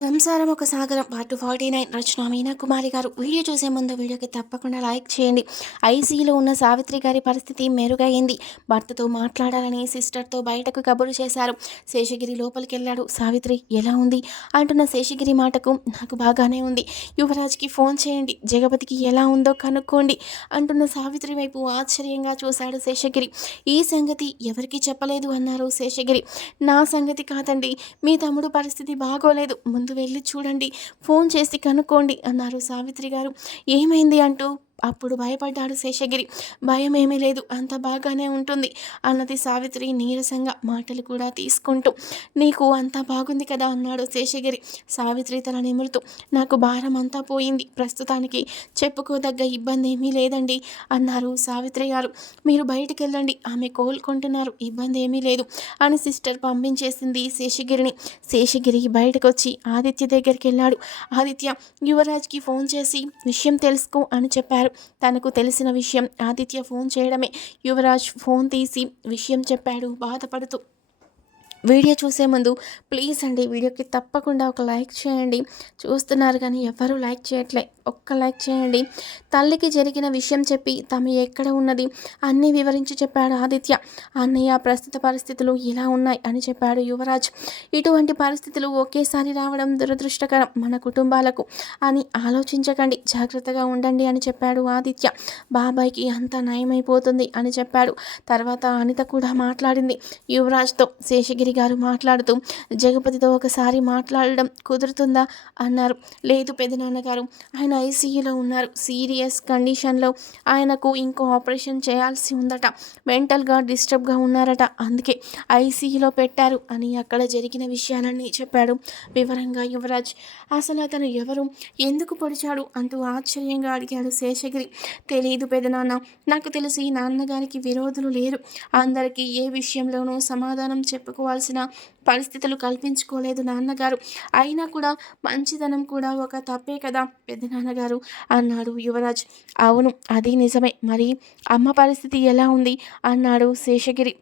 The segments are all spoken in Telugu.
సంసారం ఒక సాగరం పార్ట్ 49 రచన మీనా కుమారి గారు. వీడియో చూసే ముందు వీడియోకి తప్పకుండా లైక్ చేయండి. ఐసీయూలో ఉన్న సావిత్రి గారి పరిస్థితి మెరుగైంది. భర్తతో మాట్లాడాలని సిస్టర్తో బయటకు కబురు చేశారు. శేషగిరి లోపలికి వెళ్ళాడు. సావిత్రి ఎలా ఉంది అంటున్న శేషగిరి మాటకు నాకు బాగానే ఉంది, యువరాజ్కి ఫోన్ చేయండి, జగపతికి ఎలా ఉందో కనుక్కోండి అంటున్న సావిత్రి వైపు ఆశ్చర్యంగా చూశాడు శేషగిరి. ఈ సంగతి ఎవరికి చెప్పలేదు అన్నారు శేషగిరి. నా సంగతి కాదండి, మీ తమ్ముడు పరిస్థితి బాగోలేదు, ముందు వెళ్ళి చూడండి, ఫోన్ చేసి కనుక్కోండి అన్నారు సావిత్రి గారు. ఏమైంది అంటూ అప్పుడు భయపడ్డాడు శేషగిరి. భయం ఏమీ లేదు, అంత బాగానే ఉంటుంది అన్నది సావిత్రి నీరసంగా మాటలు కూడా తీసుకుంటూ. నీకు అంతా బాగుంది కదా అన్నాడు శేషగిరి. సావిత్రి తల నిమురుతూ నాకు భారం అంతా పోయింది, ప్రస్తుతానికి చెప్పుకోదగ్గ ఇబ్బంది ఏమీ లేదండి అన్నారు సావిత్రి గారు. మీరు బయటికి వెళ్ళండి, ఆమె కోలుకుంటున్నారు, ఇబ్బంది ఏమీ లేదు అని సిస్టర్ పంపించేసింది శేషగిరిని. శేషగిరి బయటకు వచ్చి ఆదిత్య దగ్గరికి వెళ్ళాడు. ఆదిత్య, యువరాజ్కి ఫోన్ చేసి విషయం తెలుసుకో అని చెప్పారు. తనకు తెలిసిన విషయం ఆదిత్య ఫోన్ చేయడమే. యువరాజ్ ఫోన్ తీసి విషయం చెప్పాడు బాధపడుతూ. వీడియో చూసే ముందు ప్లీజ్ అండి వీడియోకి తప్పకుండా ఒక లైక్ చేయండి. చూస్తున్నారు కానీ ఎవరూ లైక్ చేయట్లే, ఒక్క లైక్ చేయండి. తల్లికి జరిగిన విషయం చెప్పి తమ ఎక్కడ ఉన్నది అన్నీ వివరించి చెప్పాడు ఆదిత్య. అన్నయ్య ప్రస్తుత పరిస్థితులు ఇలా ఉన్నాయి అని చెప్పాడు యువరాజ్. ఇటువంటి పరిస్థితులు ఒకేసారి రావడం దురదృష్టకరం మన కుటుంబాలకు అని ఆలోచించకండి, జాగ్రత్తగా ఉండండి అని చెప్పాడు ఆదిత్య. బాబాయ్కి అంతా నయమైపోతుంది అని చెప్పాడు. తర్వాత అనిత కూడా మాట్లాడింది యువరాజ్తో. శేషగిరి గారు మాట్లాడుతూ జగపతితో ఒకసారి మాట్లాడడం కుదురుతుందా అన్నారు. లేదు పెదనాన్నగారు, ఆయన ఐసీయూలో ఉన్నారు, సీరియస్ కండిషన్లో, ఆయనకు ఇంకో ఆపరేషన్ చేయాల్సి ఉందట, మెంటల్గా డిస్టర్బ్గా ఉన్నారట, అందుకే ఐసీయూలో పెట్టారు అని అక్కడ జరిగిన విషయాలన్నీ చెప్పాడు వివరంగా యువరాజ్. అసలు అతను ఎవరు, ఎందుకు పొడిచాడు అంటూ ఆశ్చర్యంగా అడిగాడు శేషగిరి. తెలియదు పెదనాన్న, నాకు తెలిసి నాన్నగారికి విరోధులు లేరు, అందరికీ ఏ విషయంలోనూ సమాధానం చెప్పుకోవాల్సిన పరిస్థితులు కల్పించుకోలేదు నాన్నగారు, అయినా కూడా మంచితనం కూడా ఒక తప్పే కదా పెద్దనాన్నగారు అన్నాడు యువరాజ్. అవును అది నిజమే, మరి అమ్మ పరిస్థితి ఎలా ఉంది అన్నాడు శేషగిరి.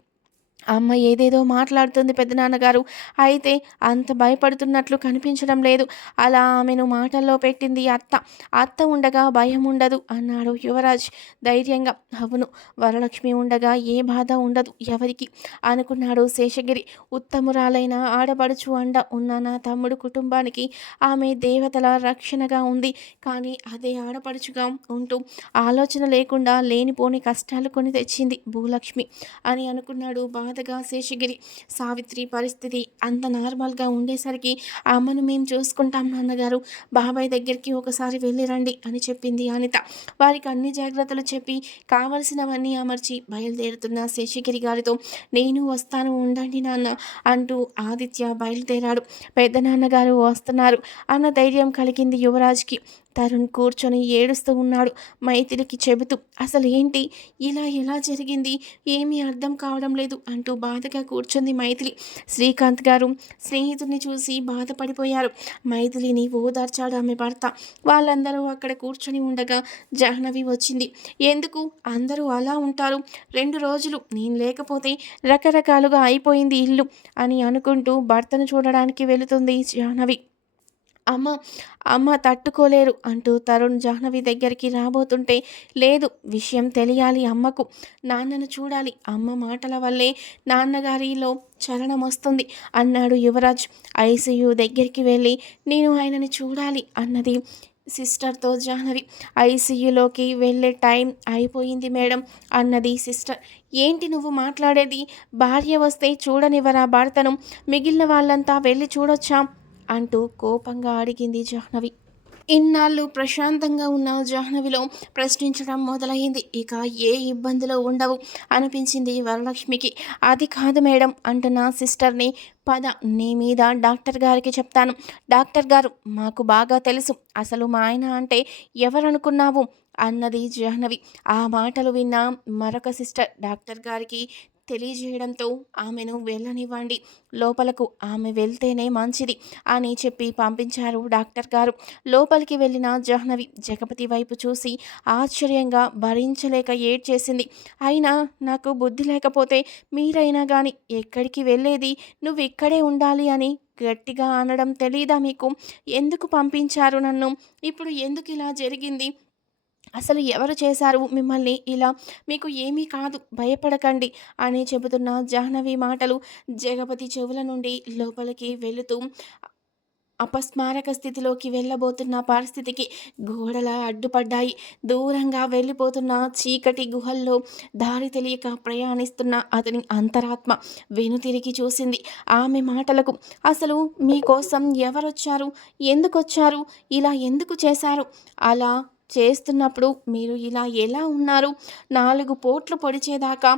అమ్మ ఏదేదో మాట్లాడుతుంది పెద్దనాన్నగారు, అయితే అంత భయపడుతున్నట్లు కనిపించడం లేదు, అలా ఆమెను మాటల్లో పెట్టింది అత్త, అత్త ఉండగా భయం ఉండదు అన్నాడు యువరాజ్ ధైర్యంగా. అవును, వరలక్ష్మి ఉండగా ఏ బాధ ఉండదు ఎవరికి అనుకున్నాడు శేషగిరి. ఉత్తమురాలైన ఆడపడుచు అండ ఉన్న నా తమ్ముడు కుటుంబానికి ఆమె దేవతల రక్షణగా ఉంది, కానీ అదే ఆడపడుచుగా ఉంటూ ఆలోచన లేకుండా లేనిపోని కష్టాలు కొని తెచ్చింది భూలక్ష్మి అని అనుకున్నాడు బాధగా శేషగిరి. సావిత్రి పరిస్థితి అంత నార్మల్గా ఉండేసరికి అమ్మను మేము చూసుకుంటాం నాన్నగారు, బాబాయ్ దగ్గరికి ఒకసారి వెళ్ళి రండి అని చెప్పింది అనిత. వారికి అన్ని జాగ్రత్తలు చెప్పి కావలసినవన్నీ అమర్చి బయలుదేరుతున్న శేషగిరి గారితో నేను వస్తాను ఉండండి నాన్న అంటూ ఆదిత్య బయలుదేరాడు. పెద్ద నాన్నగారు వస్తున్నారు అన్న ధైర్యం కలిగింది యువరాజ్కి. తరుణ్ కూర్చొని ఏడుస్తూ ఉన్నాడు మైథిలికి చెబుతూ. అసలు ఏంటి ఇలా ఎలా జరిగింది, ఏమీ అర్థం కావడం లేదు అంటూ బాధగా కూర్చుంది మైథిలి. శ్రీకాంత్ గారు స్నేహితుడిని చూసి బాధపడిపోయారు. మైథిలిని ఓదార్చాడు ఆమె భర్త. వాళ్ళందరూ అక్కడ కూర్చొని ఉండగా జాహ్నవి వచ్చింది. ఎందుకు అందరూ అలా ఉంటారు, 2 రోజులు నేను లేకపోతే రకరకాలుగా అయిపోయింది ఇల్లు అని అనుకుంటూ భర్తను చూడడానికి వెళుతుంది జాహ్నవి. అమ్మ అమ్మ తట్టుకోలేరు అంటూ తరుణ్ జాహ్నవి దగ్గరికి రాబోతుంటే, లేదు విషయం తెలియాలి అమ్మకు, నాన్నను చూడాలి, అమ్మ మాటల వల్లే నాన్నగారిలో చలనం వస్తుంది అన్నాడు యువరాజ్. ఐసీయూ దగ్గరికి వెళ్ళి నేను ఆయనని చూడాలి అన్నది సిస్టర్తో జాహ్నవి. ఐసీయూలోకి వెళ్ళే టైం అయిపోయింది మేడం అన్నది సిస్టర్. ఏంటి నువ్వు మాట్లాడేది, భార్య వస్తే చూడనివ్వరా భర్తను, మిగిలిన వాళ్ళంతా వెళ్ళి చూడొచ్చా అంటూ కోపంగా అడిగింది జాహ్నవి. ఇన్నాళ్ళు ప్రశాంతంగా ఉన్న జాహ్నవిలో ప్రశ్నించడం మొదలైంది. ఇక ఏ ఇబ్బందులు ఉండవు అనిపించింది వరలక్ష్మికి. అది కాదు మేడం అంటున్న సిస్టర్ని, పద నీ మీద డాక్టర్ గారికి చెప్తాను, డాక్టర్ గారు మాకు బాగా తెలుసు అసలు మా ఆయన అంటే ఎవరనుకున్నావు అన్నది జాహ్నవి. ఆ మాటలు విన్న మరొక సిస్టర్ డాక్టర్ గారికి తెలియజేయడంతో ఆమెను వెళ్ళనివ్వండి, లోపలకు ఆమె వెళ్తేనే మంచిది అని చెప్పి పంపించారు డాక్టర్ గారు. లోపలికి వెళ్ళిన జాహ్నవి జగపతి వైపు చూసి ఆశ్చర్యంగా భరించలేక ఏడ్చేసింది. అయినా నాకు బుద్ధి లేకపోతే మీరైనా కానీ ఎక్కడికి వెళ్ళేది, నువ్వు ఇక్కడే ఉండాలి అని గట్టిగా అనడం తెలీదా మీకు? ఎందుకు పంపించారు నన్ను? ఇప్పుడు ఎందుకు ఇలా జరిగింది? అసలు ఎవరు చేశారు మిమ్మల్ని ఇలా? మీకు ఏమీ కాదు, భయపడకండి అని చెబుతున్న జాహ్నవి మాటలు జగపతి చెవుల నుండి లోపలికి వెళుతూ అపస్మారక స్థితిలోకి వెళ్ళబోతున్న పరిస్థితికి గోడలా అడ్డుపడ్డాయి. దూరంగా వెళ్ళిపోతున్న చీకటి గుహల్లో దారి తెలియక ప్రయాణిస్తున్న అతని అంతరాత్మ వెనుతిరిగి చూసింది ఆమె మాటలకు. అసలు మీకోసం ఎవరొచ్చారు? ఎందుకొచ్చారు? ఇలా ఎందుకు చేశారు? అలా చేస్తున్నప్పుడు మీరు ఇలా ఎలా ఉన్నారు? 4 పోట్లు పొడిచేదాకా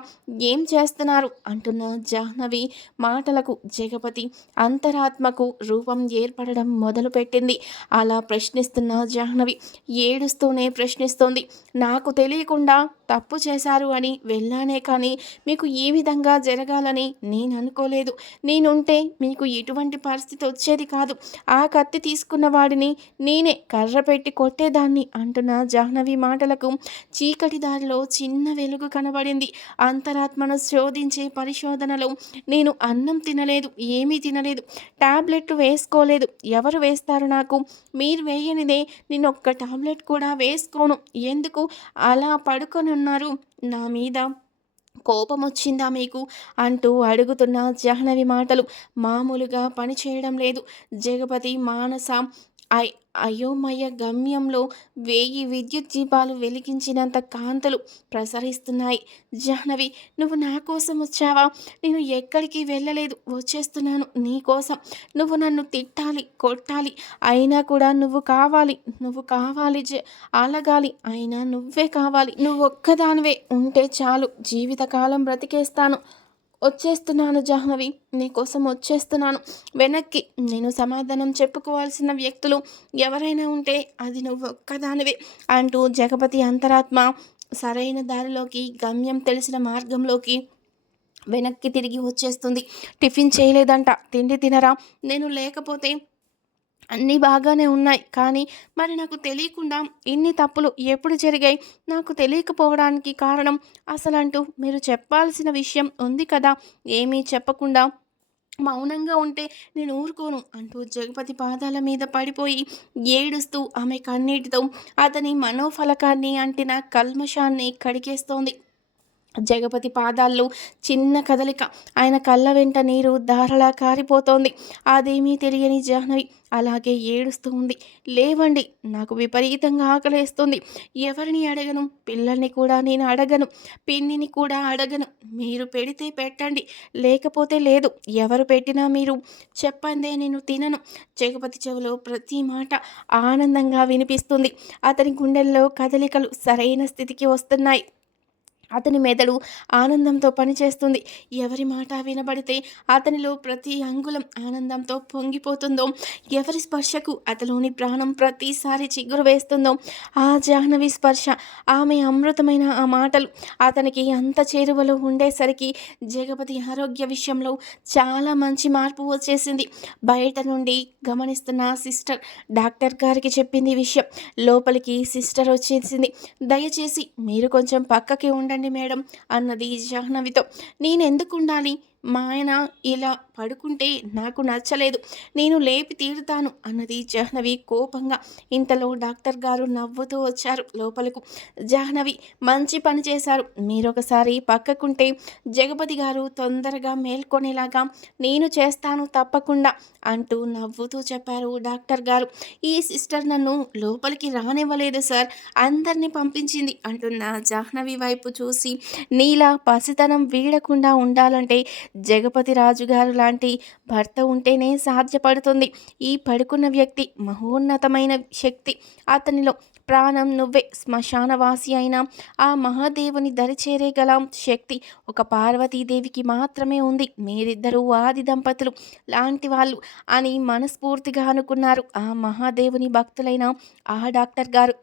ఏం చేస్తున్నారు? అంటున్న జాహ్నవి మాటలకు జగపతి అంతరాత్మకు రూపం ఏర్పడడం మొదలుపెట్టింది. అలా ప్రశ్నిస్తున్న జాహ్నవి ఏడుస్తూనే ప్రశ్నిస్తోంది. నాకు తెలియకుండా తప్పు చేశారు అని వెళ్ళానే కానీ మీకు ఈ విధంగా జరగాలని నేను అనుకోలేదు. నేనుంటే మీకు ఇటువంటి పరిస్థితి వచ్చేది కాదు. ఆ కత్తి తీసుకున్న వాడిని నేనే కర్ర పెట్టి కొట్టేదాన్ని అంటున్న జాహ్నవి మాటలకు చీకటి దారిలో చిన్న వెలుగు కనబడింది. అంతరాత్మను శోధించే పరిశోధనలో నేను అన్నం తినలేదు, ఏమీ తినలేదు, టాబ్లెట్లు వేసుకోలేదు. ఎవరు వేస్తారు నాకు? మీరు వేయనిదే నేను ఒక్క టాబ్లెట్ కూడా వేసుకోను. ఎందుకు అలా పడుకొని ఉన్నారు? నా మీద కోపం వచ్చిందా మీకు? అంటూ అడుగుతున్న జాహ్నవి మాటలు మామూలుగా పనిచేయడం లేదు. జగపతి మానస అయోమయ గమ్యంలో 1000 విద్యుత్ దీపాలు వెలిగించినంత కాంతులు ప్రసరిస్తున్నాయి. జాహ్నవి, నువ్వు నా కోసం వచ్చావా? నేను ఎక్కడికి వెళ్ళలేదు, వచ్చేస్తున్నాను నీ కోసం. నువ్వు నన్ను తిట్టాలి, కొట్టాలి, అయినా కూడా నువ్వు కావాలి, నువ్వు కావాలి, అలగాలి, అయినా నువ్వే కావాలి. నువ్వు ఒక్కదానివే ఉంటే చాలు, జీవితకాలం బ్రతికేస్తాను. వచ్చేస్తున్నాను జాహ్నవి, నీకోసం వచ్చేస్తున్నాను వెనక్కి. నేను సమాధానం చెప్పుకోవాల్సిన వ్యక్తులు ఎవరైనా ఉంటే అది నువ్వు ఒక్కదానివే అంటూ జగపతి అంతరాత్మ సరైన దారిలోకి, గమ్యం తెలిసిన మార్గంలోకి వెనక్కి తిరిగి వచ్చేస్తుంది. టిఫిన్ చేయలేదంట, తిండి తినరా? నేను లేకపోతే అన్నీ బాగానే ఉన్నాయి, కానీ మరి నాకు తెలియకుండా ఇన్ని తప్పులు ఎప్పుడు జరిగాయి? నాకు తెలియకపోవడానికి కారణం అసలంటూ మీరు చెప్పాల్సిన విషయం ఉంది కదా, ఏమీ చెప్పకుండా మౌనంగా ఉంటే నేను ఊరుకోను అంటూ జగపతి పాదాల మీద పడిపోయి ఏడుస్తూ ఆమె కన్నీటితో అతని మనోఫలకాన్ని అంటిన కల్మషాన్ని కడిగేస్తోంది. జగపతి పాదాల్లో చిన్న కదలిక, ఆయన కళ్ళ వెంట నీరు ధారలా కారిపోతోంది. అదేమీ తెలియని జాహ్నవి అలాగే ఏడుస్తూ ఉంది. లేవండి, నాకు విపరీతంగా ఆకలేస్తుంది. ఎవరిని అడగను, పిల్లల్ని కూడా నేను అడగను, పిన్నిని కూడా అడగను. మీరు పెడితే పెట్టండి, లేకపోతే లేదు. ఎవరు పెట్టినా మీరు చెప్పందే నేను తినను. జగపతి చెవిలో ప్రతి మాట ఆనందంగా వినిపిస్తుంది. అతని గుండెల్లో కదలికలు సరైన స్థితికి వస్తున్నాయి. అతని మెదడు ఆనందంతో పనిచేస్తుంది. ఎవరి మాట వినబడితే అతనిలో ప్రతి అంగుళం ఆనందంతో పొంగిపోతుందో, ఎవరి స్పర్శకు అతలోని ప్రాణం ప్రతిసారి చిగురు వేస్తుందో ఆ జాహ్నవి స్పర్శ, ఆమె అమృతమైన ఆ మాటలు అతనికి అంత చేరువలో ఉండేసరికి జగపతి ఆరోగ్య విషయంలో చాలా మంచి మార్పు వచ్చేసింది. బయట నుండి గమనిస్తున్న సిస్టర్ డాక్టర్ గారికి చెప్పింది విషయం. లోపలికి సిస్టర్ వచ్చేసింది. దయచేసి మీరు కొంచెం పక్కకి ఉండండి మేడం అన్నది జాహ్నవితో. నేనెందుకు ఉండాలి? మా ఆయన ఇలా పడుకుంటే నాకు నచ్చలేదు, నేను లేపి తీరుతాను అన్నది జాహ్నవి కోపంగా. ఇంతలో డాక్టర్ గారు నవ్వుతూ వచ్చారు లోపలకు. జాహ్నవి, మంచి పని చేశారు, మీరొకసారి పక్కకుంటే జగపతి గారు తొందరగా మేల్కొనేలాగా నేను చేస్తాను తప్పకుండా అంటూ నవ్వుతూ చెప్పారు డాక్టర్ గారు. ఈ సిస్టర్ నన్ను లోపలికి రానివ్వలేదు సార్, అందరినీ పంపించింది అంటున్న జాహ్నవి వైపు చూసి, నీలా పసితనం వీడకుండా ఉండాలంటే జగపతి రాజుగారు లాంటి భర్త ఉంటేనే సాధ్యపడుతుంది. ఈ పడుకున్న వ్యక్తి మహోన్నతమైన శక్తి, అతనిలో ప్రాణం నువ్వే. శ్మశానవాసి అయిన ఆ మహాదేవుని దరిచేరేగల శక్తి ఒక పార్వతీదేవికి మాత్రమే ఉంది. మీరిద్దరూ ఆది దంపతులు లాంటి వాళ్ళు అని మనస్ఫూర్తిగా అనుకున్నారు ఆ మహాదేవుని భక్తులైన ఆ డాక్టర్ గారు.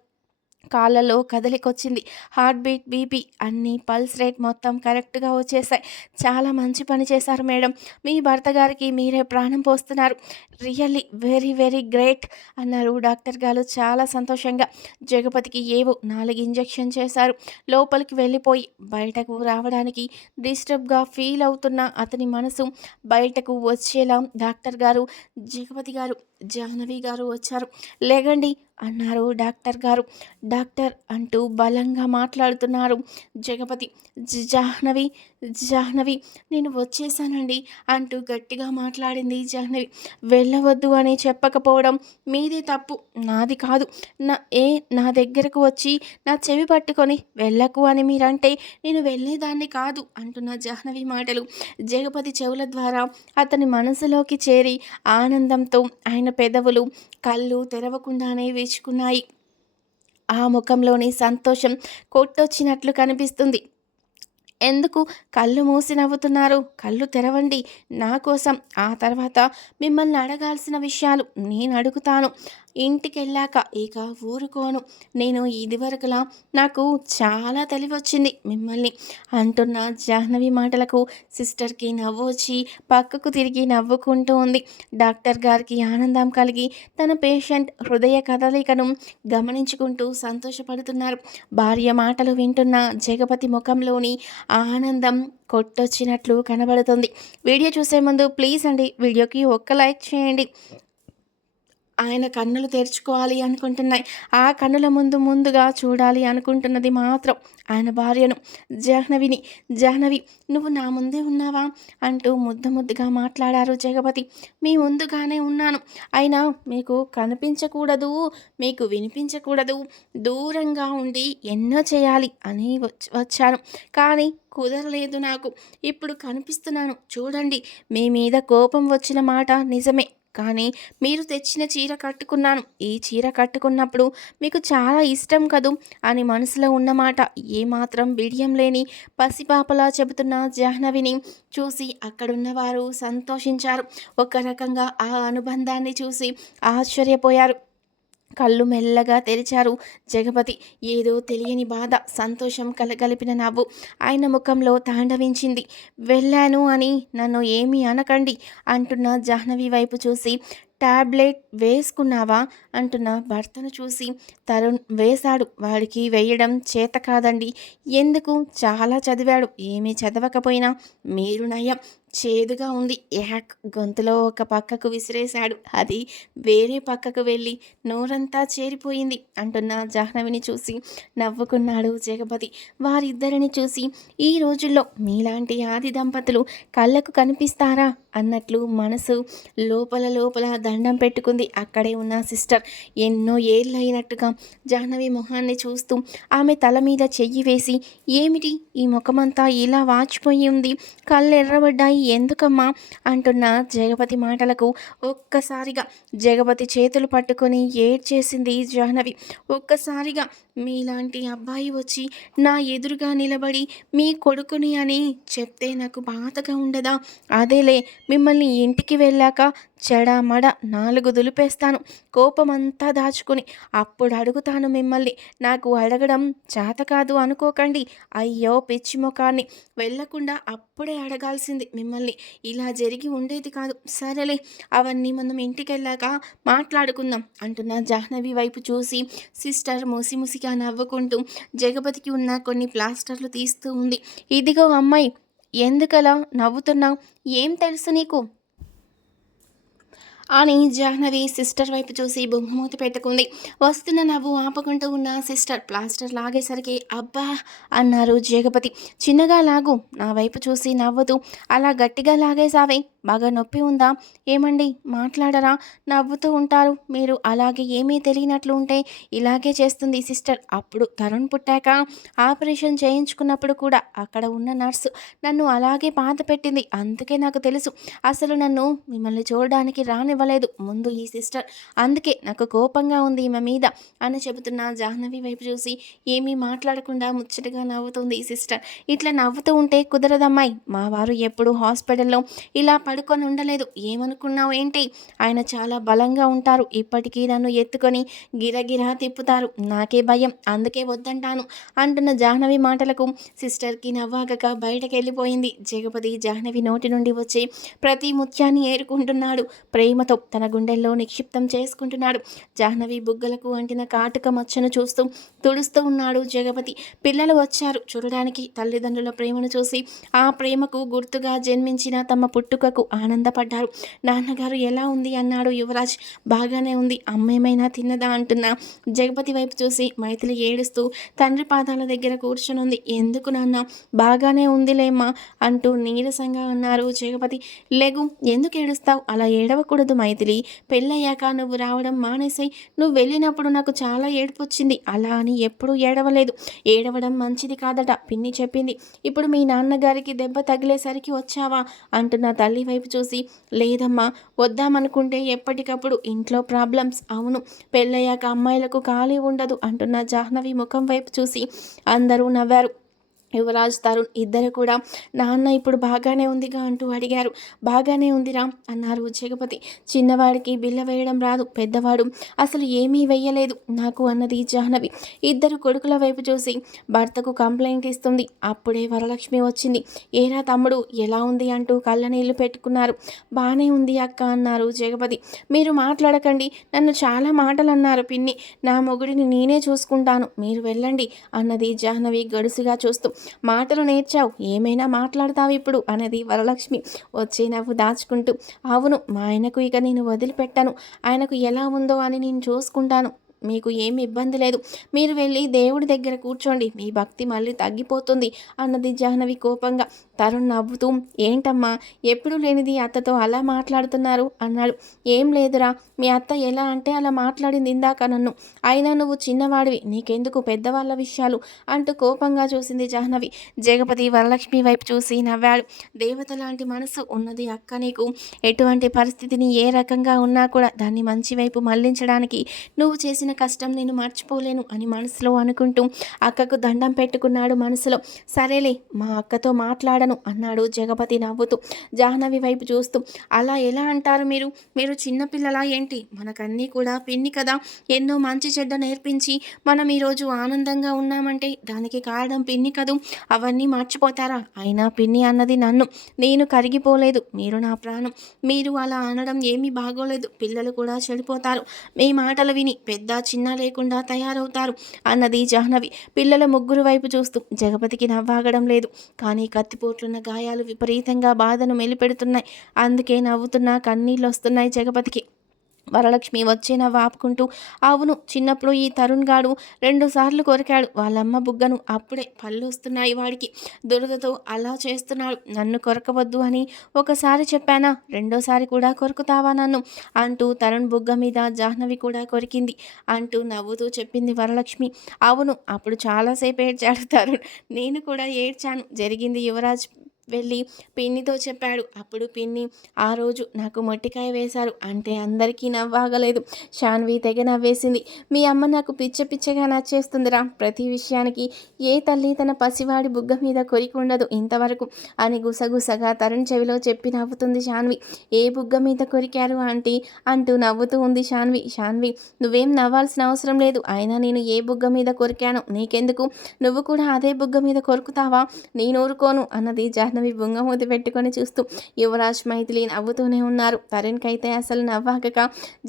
కాళ్ళలో కదలికొచ్చింది. హార్ట్ బీట్, బీపీ అన్నీ పల్స్ రేట్ మొత్తం కరెక్ట్‌గా వచ్చేసాయి. చాలా మంచి పని చేశారు మేడం. మీ భర్త గారికి మీరే ప్రాణం పోస్తున్నారు. రియల్లీ వెరీ వెరీ గ్రేట్ అన్నారు డాక్టర్ గారు చాలా సంతోషంగా. జగపతికి ఏవో 4 ఇంజెక్షన్ చేశారు. లోపలికి వెళ్ళిపోయి బయటకు రావడానికి డిస్టర్బ్‌గా ఫీల్ అవుతున్న అతని మనసు బయటకు వచ్చేలా డాక్టర్ గారు, జగపతి గారు, జాహ్నవి గారు వచ్చారు. లెగండి అన్నారు డాక్టర్ గారు. డాక్టర్ అంటూ బలంగా మాట్లాడుతున్నారు జగపతి. జాహ్నవి, జాహ్నవి నేను వచ్చేసానండి అంటూ గట్టిగా మాట్లాడింది జాహ్నవి. వెళ్ళవద్దు అని చెప్పకపోవడం మీదే తప్పు, నాది కాదు. నా దగ్గరకు వచ్చి నా చెవి పట్టుకొని వెళ్ళకు అని మీరంటే నేను వెళ్ళేదాన్ని కాదు అంటున్న జాహ్నవి మాటలు జగపతి చెవుల ద్వారా అతని మనసులోకి చేరి ఆనందంతో ఆయన పెదవులు కళ్ళు తెరవకుండానే విచ్చుకున్నాయి. ఆ ముఖంలోని సంతోషం కొట్టొచ్చినట్లు కనిపిస్తుంది. ఎందుకు కళ్ళు మూసి నవ్వుతున్నారు? కళ్ళు తెరవండి నా కోసం. ఆ తర్వాత మిమ్మల్ని అడగాల్సిన విషయాలు నేను అడుగుతాను. ఇంటికెళ్ళాక ఇక ఊరుకోను. నేను ఇదివరకులా నాకు చాలా తెలివొచ్చింది మిమ్మల్ని అంటున్న జాహ్నవి మాటలకు సిస్టర్కి నవ్వు వచ్చి పక్కకు తిరిగి నవ్వుకుంటూ ఉంది. డాక్టర్ గారికి ఆనందం కలిగి తన పేషెంట్ హృదయ కదలికను గమనించుకుంటూ సంతోషపడుతున్నారు. భార్య మాటలు వింటున్న జగపతి ముఖంలోని ఆనందం కొట్టొచ్చినట్లు కనబడుతుంది. వీడియో చూసే ముందు ప్లీజ్ అండి వీడియోకి ఒక్క లైక్ చేయండి. ఆయన కన్నులు తెరుచుకోవాలి అనుకుంటున్నాయి. ఆ కన్నుల ముందుగా చూడాలి అనుకుంటున్నది మాత్రం ఆయన భార్యను, జాహ్నవిని. జాహ్నవి నువ్వు నా ముందే ఉన్నావా అంటూ ముద్దుగా మాట్లాడారు జగపతి. మీ ముందుగానే ఉన్నాను. అయినా మీకు కనిపించకూడదు, మీకు వినిపించకూడదు, దూరంగా ఉండి ఎన్నో చేయాలి అని వచ్చాను. కానీ కుదరలేదు నాకు. ఇప్పుడు కనిపిస్తున్నాను చూడండి. మీ మీద కోపం వచ్చిన మాట నిజమే, కానీ మీరు తెచ్చిన చీర కట్టుకున్నాను. ఈ చీర కట్టుకున్నప్పుడు మీకు చాలా ఇష్టం కదూ అని మనసులో ఉన్నమాట ఏమాత్రం బిడియం లేని పసిపాపలా చెబుతున్న జాహ్నవిని చూసి అక్కడున్నవారు సంతోషించారు. ఒక రకంగా ఆ అనుబంధాన్ని చూసి ఆశ్చర్యపోయారు. కళ్ళు మెల్లగా తెరిచారు జగపతి. ఏదో తెలియని బాధ, సంతోషం కలగలిపిన నవ్వు ఆయన ముఖంలో తాండవించింది. వెళ్ళాను అని నన్ను ఏమీ అనకండి అంటున్న జాహ్నవి వైపు చూసి, టాబ్లెట్ వేసుకున్నావా అంటున్న భర్తను చూసి, తరుణ్ వేశాడు. వాడికి వేయడం చేత కాదండి. ఎందుకు? చాలా చదివాడు. ఏమీ చదవకపోయినా మీరు నయం. చేదుగా ఉంది. యాక్ గొంతులో ఒక పక్కకు విసిరేశాడు. అది వేరే పక్కకు వెళ్ళి నోరంతా చేరిపోయింది అంటున్న జాహ్నవిని చూసి నవ్వుకున్నాడు జగపతి. వారిద్దరిని చూసి ఈ రోజుల్లో మీలాంటి ఆది దంపతులు కళ్ళకు కనిపిస్తారా అన్నట్లు మనసు లోపల దండం పెట్టుకుంది అక్కడే ఉన్న సిస్టర్. ఎన్నో ఏళ్ళైనట్టుగా జాహ్నవి మొహాన్ని చూస్తూ ఆమె తల మీద చెయ్యి వేసి, ఏమిటి ఈ ముఖమంతా ఇలా వాచిపోయి ఉంది, కళ్ళు ఎర్రబడ్డాయి ఎందుకమ్మా అంటున్న జగపతి మాటలకు ఒక్కసారిగా జగపతి చేతులు పట్టుకొని ఏడ్చేసింది జాహ్నవి. ఒక్కసారిగా మీలాంటి అబ్బాయి వచ్చి నా ఎదురుగా నిలబడి మీ కొడుకుని అని చెప్తే నాకు బాధగా ఉండదా? అదేలే మిమ్మల్ని ఇంటికి వెళ్ళాక చెడామడ 4 దులిపేస్తాను కోపమంతా దాచుకుని. అప్పుడు అడుగుతాను మిమ్మల్ని. నాకు అడగడం చేత కాదు అనుకోకండి. అయ్యో పిచ్చి ముఖాన్ని. వెళ్ళకుండా అప్పుడే అడగాల్సింది మిమ్మల్ని. ఇలా జరిగి ఉండేది కాదు. సరేలే అవన్నీ మనం ఇంటికెళ్ళాక మాట్లాడుకుందాం అంటున్న జాహ్నవి వైపు చూసి సిస్టర్ ముసిముసిగా నవ్వుకుంటూ జగపతికి ఉన్న కొన్ని ప్లాస్టర్లు తీస్తూ ఉంది. ఇదిగో అమ్మాయి, ఎందుకలా నవ్వుతున్నావు? ఏం తెలుసు నీకు అని జాహ్నవి సిస్టర్ వైపు చూసి బొంగమూతి పెట్టుకుంది. వస్తున్న నవ్వు ఆపకుంటూ ఉన్న సిస్టర్ ప్లాస్టర్ లాగేసరికి అబ్బా అన్నారు జగపతి. చిన్నగా లాగు. నా వైపు చూసి నవ్వుతూ అలా గట్టిగా లాగేసావే, బాగా నొప్పి ఉందా? ఏమండి మాట్లాడరా? నవ్వుతూ ఉంటారు మీరు. అలాగే ఏమీ తెలియనట్లు ఉంటే ఇలాగే చేస్తుంది సిస్టర్. అప్పుడు తరుణ్ పుట్టాక ఆపరేషన్ చేయించుకున్నప్పుడు కూడా అక్కడ ఉన్న నర్సు నన్ను అలాగే బాధ పెట్టింది. అందుకే నాకు తెలుసు. అసలు నన్ను మిమ్మల్ని చూడడానికి మాట్లాడనివ్వలేదు ముందు ఈ సిస్టర్, అందుకే నాకు కోపంగా ఉంది ఈమె మీద అని చెబుతున్న జాహ్నవి వైపు చూసి ఏమీ మాట్లాడకుండా ముచ్చటగా నవ్వుతుంది ఈ సిస్టర్. ఇట్లా నవ్వుతూ ఉంటే కుదరదమ్మాయి, మా వారు ఎప్పుడు హాస్పిటల్లో ఇలా పడుకొని ఉండలేదు, ఏమనుకున్నావు ఏంటి, ఆయన చాలా బలంగా ఉంటారు, ఇప్పటికీ నన్ను ఎత్తుకొని గిరగిరా తిప్పుతారు, నాకే భయం, అందుకే వద్దంటాను అంటున్న జాహ్నవి మాటలకు సిస్టర్కి నవ్వాగక బయటకు వెళ్ళిపోయింది. జగపతి జాహ్నవి నోటి నుండి వచ్చి ప్రతి ముత్యాన్ని ఏరుకుంటున్నాడు, ప్రేమతో తన గుండెల్లో నిక్షిప్తం చేసుకుంటున్నాడు. జాహ్నవి బుగ్గలకు అంటిన కాటుక మచ్చను చూస్తూ తుడుస్తూ ఉన్నాడు జగపతి. పిల్లలు వచ్చారు చూడడానికి, తల్లిదండ్రుల ప్రేమను చూసి ఆ ప్రేమకు గుర్తుగా జన్మించిన తమ పుట్టుకకు ఆనందపడ్డారు. నాన్నగారు ఎలా ఉంది అన్నాడు యువరాజ్. బాగానే ఉంది, అమ్మేమైనా తిన్నదా అంటున్న జగపతి వైపు చూసి మైథిలి ఏడుస్తూ తండ్రి పాదాల దగ్గర కూర్చునుంది. ఎందుకు నాన్న, బాగానే ఉందిలేమ్మా అంటూ నీరసంగా అన్నారు జగపతి. లేగు, ఎందుకు ఏడుస్తావు, అలా ఏడవకూడదు మైథిలి, పెళ్ళయ్యాక నువ్వు రావడం మానేసాయి, నువ్వు వెళ్ళినప్పుడు నాకు చాలా ఏడుపు వచ్చింది, అలా అని ఎప్పుడూ ఏడవలేదు, ఏడవడం మంచిది కాదట పిన్ని చెప్పింది, ఇప్పుడు మీ నాన్నగారికి దెబ్బ తగిలేసరికి వచ్చావా అంటున్న తల్లి వైపు చూసి లేదమ్మా, వద్దామనుకుంటే ఎప్పటికప్పుడు ఇంట్లో ప్రాబ్లమ్స్, అవును పెళ్ళయ్యాక అమ్మాయిలకు ఖాళీ ఉండదు అంటున్న జాహ్నవి ముఖం వైపు చూసి అందరూ నవ్వారు. యువరాజ్ తరుణ్ ఇద్దరు కూడా నాన్న ఇప్పుడు బాగానే ఉందిగా అంటూ అడిగారు. బాగానే ఉందిరా అన్నారు జగపతి. చిన్నవాడికి బిల్ల వేయడం రాదు, పెద్దవాడు అసలు ఏమీ వెయ్యలేదు నాకు అన్నది జాహ్నవి. ఇద్దరు కొడుకుల వైపు చూసి భర్తకు కంప్లైంట్ ఇస్తుంది. అప్పుడే వరలక్ష్మి వచ్చింది. ఏరా తమ్ముడు ఎలా ఉంది అంటూ కళ్ళ నీళ్లు పెట్టుకున్నారు. బాగానే ఉంది అక్క అన్నారు జగపతి. మీరు మాట్లాడకండి, నన్ను చాలా మాటలు అన్నారు పిన్ని, నా మొగుడిని నేనే చూసుకుంటాను, మీరు వెళ్ళండి అన్నది జాహ్నవి గడుసుగా చూస్తూ. మాటలు నేర్చావు, ఏమైనా మాట్లాడతావు ఇప్పుడు అన్నది వరలక్ష్మి వచ్చే నవ్వు దాచుకుంటూ. అవును, మా ఆయనకు ఇక నేను వదిలిపెట్టాను, ఆయనకు ఎలా ఉందో అని నేను చూసుకుంటాను, మీకు ఏమి ఇబ్బంది లేదు, మీరు వెళ్ళి దేవుడి దగ్గర కూర్చోండి, మీ భక్తి మళ్ళీ తగ్గిపోతుంది అన్నది జాహ్నవి కోపంగా. తరుణ్ నవ్వుతూ ఏంటమ్మా ఎప్పుడు లేనిది అత్తతో అలా మాట్లాడుతున్నారు అన్నాడు. ఏం లేదురా, మీ అత్త ఎలా అంటే అలా మాట్లాడింది ఇందాక నన్ను, అయినా నువ్వు చిన్నవాడివి, నీకెందుకు పెద్దవాళ్ళ విషయాలు అంటూ కోపంగా చూసింది జాహ్నవి. జగపతి వరలక్ష్మి వైపు చూసి నవ్వాడు. దేవత లాంటి మనసు ఉన్నది అక్క నీకు, ఎటువంటి పరిస్థితిని ఏ రకంగా ఉన్నా కూడా దాన్ని మంచి వైపు మళ్లించడానికి నువ్వు చేసిన కష్టం నేను మర్చిపోలేను అని మనసులో అనుకుంటూ అక్కకు దండం పెట్టుకున్నాడు మనసులో. సరేలే, మా అక్కతో మాట్లాడను అన్నాడు జగపతి నవ్వుతూ జాహ్నవి వైపు చూస్తూ. అలా ఎలా అంటారు మీరు, మీరు చిన్నపిల్లలా ఏంటి, మనకన్నీ కూడా పిన్ని కదా, ఎన్నో మంచి చెడ్డ నేర్పించి మనం ఈరోజు ఆనందంగా ఉన్నామంటే దానికి కారణం పిన్ని కదూ, అవన్నీ మర్చిపోతారా, అయినా పిన్ని అన్నది నన్ను, నేను కరిగిపోలేదు, మీరు నా ప్రాణం, మీరు అలా అనడం ఏమీ బాగోలేదు, పిల్లలు కూడా చెడిపోతారు, మీ మాటలు విని పెద్ద చిన్న లేకుండా తయారవుతారు అన్నది జాహ్నవి పిల్లల ముగ్గురు వైపు చూస్తూ. జగపతికి నవ్వాగడం లేదు, కానీ కత్తిపోట్లున్న గాయాలు విపరీతంగా బాధను మెలిపెడుతున్నాయి, అందుకే నవ్వుతున్నా కన్నీళ్ళు వస్తున్నాయి జగపతికి. వరలక్ష్మి వచ్చేనా వాపుకుంటూ. అవును, చిన్నప్పుడు ఈ తరుణ్ గాడు 2 సార్లు కొరికాడు వాళ్ళమ్మ బుగ్గను, అప్పుడే పళ్ళు వస్తున్నాయి వాడికి, దురదతో అలా చేస్తున్నాడు, నన్ను కొరకవద్దు అని ఒకసారి చెప్పానా, రెండోసారి కూడా కొరుకుతావా నన్ను అంటూ తరుణ్ బుగ్గ మీద జాహ్నవి కూడా కొరికింది అంటూ నవ్వుతూ చెప్పింది వరలక్ష్మి. అవును, అప్పుడు చాలాసేపు ఏడ్చాడు తరుణ్, నేను కూడా ఏడ్చాను, జరిగింది యువరాజ్ వెళ్ళి పిన్నితో చెప్పాడు. అప్పుడు పిన్ని ఆ రోజు నాకు మొట్టికాయ వేశారు అంటే అందరికీ నవ్వాగలేదు. శాన్వి తెగ నవ్వేసింది. మీ అమ్మ నాకు పిచ్చ పిచ్చగా నచ్చేస్తుందిరా, ప్రతి విషయానికి ఏ తల్లి తన పసివాడి బుగ్గ మీద కొరికి ఉండదు ఇంతవరకు అని గుసగుసగా తరుణ్ చెవిలో చెప్పి నవ్వుతుంది శాన్వి. ఏ బుగ్గ మీద కొరికారు ఆంటీ అంటూ నవ్వుతూ ఉంది శాన్వి. శాన్వి, నువ్వేం నవ్వాల్సిన అవసరం లేదు, అయినా నేను ఏ బుగ్గ మీద కొరికాను నీకెందుకు, నువ్వు కూడా అదే బుగ్గ మీద కొరుకుతావా, నేను ఊరుకోను అన్నది జాహ్నవి బుంగమూతి పెట్టుకొని చూస్తూ. యువరాజ్ మైథిలి నవ్వుతూనే ఉన్నారు. తరుణ్కైతే అసలు నవ్వాక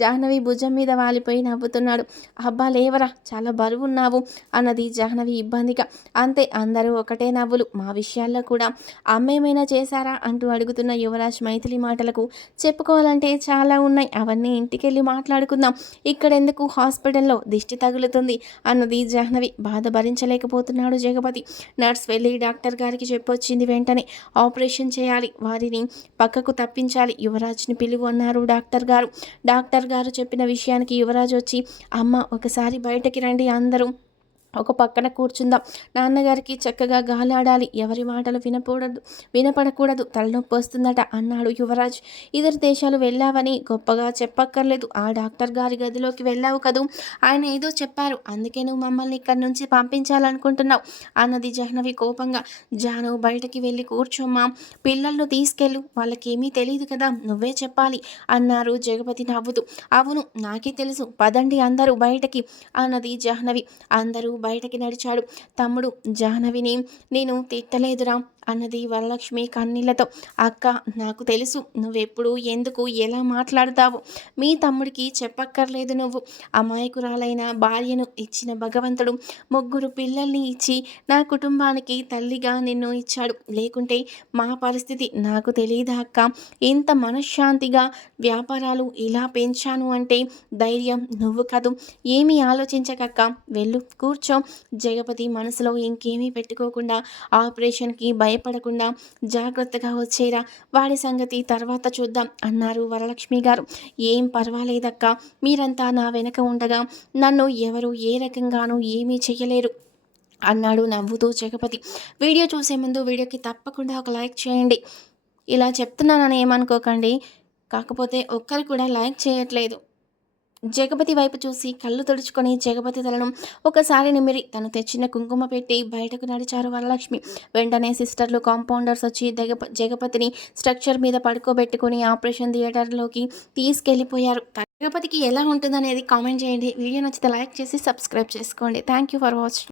జాహ్నవి భుజం మీద వాలిపోయి నవ్వుతున్నాడు. అబ్బా లేవరా, చాలా బరువున్నావు అన్నది జాహ్నవి ఇబ్బందిగా. అంతే, అందరూ ఒకటే నవ్వులు. మా విషయాల్లో కూడా అమ్మేమైనా చేశారా అంటూ అడుగుతున్న యువరాజ్ మైథిలి మాటలకు చెప్పుకోవాలంటే చాలా ఉన్నాయి, అవన్నీ ఇంటికెళ్ళి మాట్లాడుకుందాం, ఇక్కడెందుకు, హాస్పిటల్లో దిష్టి తగులుతుంది అన్నది జాహ్నవి. బాధ భరించలేకపోతున్నాడు జగపతి. నర్స్ వెళ్ళి డాక్టర్ గారికి చెప్పొచ్చింది. వెంటనే ఆపరేషన్ చేయాలి, వారిని పక్కకు తప్పించాలి, యువరాజ్ని పిలువు అన్నారు డాక్టర్ గారు. డాక్టర్ గారు చెప్పిన విషయానికి యువరాజ్ వచ్చి అమ్మ ఒకసారి బయటకి రండి అందరూ ఒక పక్కన కూర్చుందాం. నాన్నగారికి చక్కగా గాలాడాలి. ఎవరి మాటలు వినపడకూడదు. తలనొప్పి వస్తుందట అన్నాడు యువరాజ్. ఇతర దేశాలు వెళ్ళావని గొప్పగా చెప్పక్కర్లేదు. ఆ డాక్టర్ గారి గదిలోకి వెళ్ళావు కదూ, ఆయన ఏదో చెప్పారు, అందుకే నువ్వు మమ్మల్ని ఇక్కడి నుంచి పంపించాలనుకుంటున్నావు అన్నది జాహ్నవి కోపంగా. జాను, బయటకి వెళ్ళి కూర్చోమ్మా, పిల్లలను తీసుకెళ్ళు, వాళ్ళకేమీ తెలియదు కదా, నువ్వే చెప్పాలి అన్నారు జగపతి నవ్వుతూ. అవును, నాకే తెలుసు, పదండి అందరూ బయటకి అన్నది జాహ్నవి. అందరూ బయటకి నడిచాడు. తమ్ముడు, జాహ్నవిని నేను తిట్టలేదురా అన్నది వరలక్ష్మి కన్నీళ్లతో. అక్క, నాకు తెలుసు నువ్వెప్పుడు ఎందుకు ఎలా మాట్లాడతావు. మీ తమ్ముడికి చెప్పక్కర్లేదు. నువ్వు అమాయకురాలైన భార్యను ఇచ్చిన భగవంతుడు 3 పిల్లల్ని ఇచ్చి నా కుటుంబానికి తల్లిగా నిన్ను ఇచ్చాడు. లేకుంటే మా పరిస్థితి నాకు తెలియదా అక్క. ఇంత మనశ్శాంతిగా వ్యాపారాలు ఇలా పెంచాను అంటే ధైర్యం నువ్వు కదూ. ఏమీ ఆలోచించకక్క, వెళ్ళు కూర్చో. జగపతి మనసులో ఇంకేమీ పెట్టుకోకుండా, ఆపరేషన్కి భయపడకుండా జాగ్రత్తగా వచ్చేరా, వాడి సంగతి తర్వాత చూద్దాం అన్నారు వరలక్ష్మి గారు. ఏం పర్వాలేదక్క, మీరంతా నా వెనక ఉండగా నన్ను ఎవరు ఏ రకంగానూ ఏమీ చెయ్యలేరు అన్నాడు నవ్వుతూ జగపతి. వీడియో చూసే ముందు వీడియోకి తప్పకుండా ఒక లైక్ చేయండి. ఇలా చెప్తున్నానని ఏమనుకోకండి, కాకపోతే ఒక్కరు కూడా లైక్ చేయట్లేదు. జగపతి వైపు చూసి కళ్ళు తుడుచుకొని జగపతి తలను ఒకసారి నిమిరి తను తెచ్చిన కుంకుమ పెట్టి బయటకు నడిచారు వరలక్ష్మి. వెంటనే సిస్టర్లు, కాంపౌండర్స్ వచ్చి జగపతిని స్ట్రక్చర్ మీద పడుకోబెట్టుకుని ఆపరేషన్ థియేటర్లోకి తీసుకెళ్ళిపోయారు. జగపతికి ఎలా ఉంటుందనేది కామెంట్ చేయండి. వీడియో నచ్చితే లైక్ చేసి సబ్స్క్రైబ్ చేసుకోండి. Thank you for watching.